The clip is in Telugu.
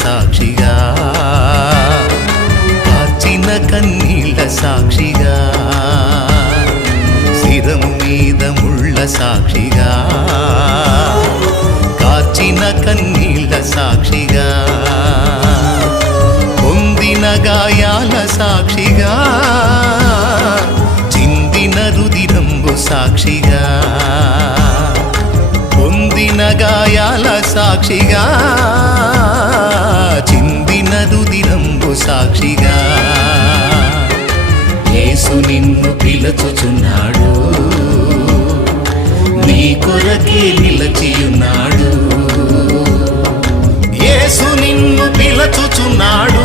సాక్షిగా, కార్చిన కన్నీళ్ళ సాక్షిగా, శిరము మీద ముళ్ళ సాక్షిగా, కార్చిన కన్నీళ్ళ సాక్షిగా, పొందిన గాయాల సాక్షిగా, చిందిన రుదిరంబు సాక్షిగా, పొందిన గాయాల సాక్షిగా, చిందిన రుదిరంబు సాక్షిగా, యేసు నిన్ను పిలుచుచున్నాడు, నీ కొరకే నిలచియున్నాడు. యేసు నిన్ను పిలుచుచున్నాడు,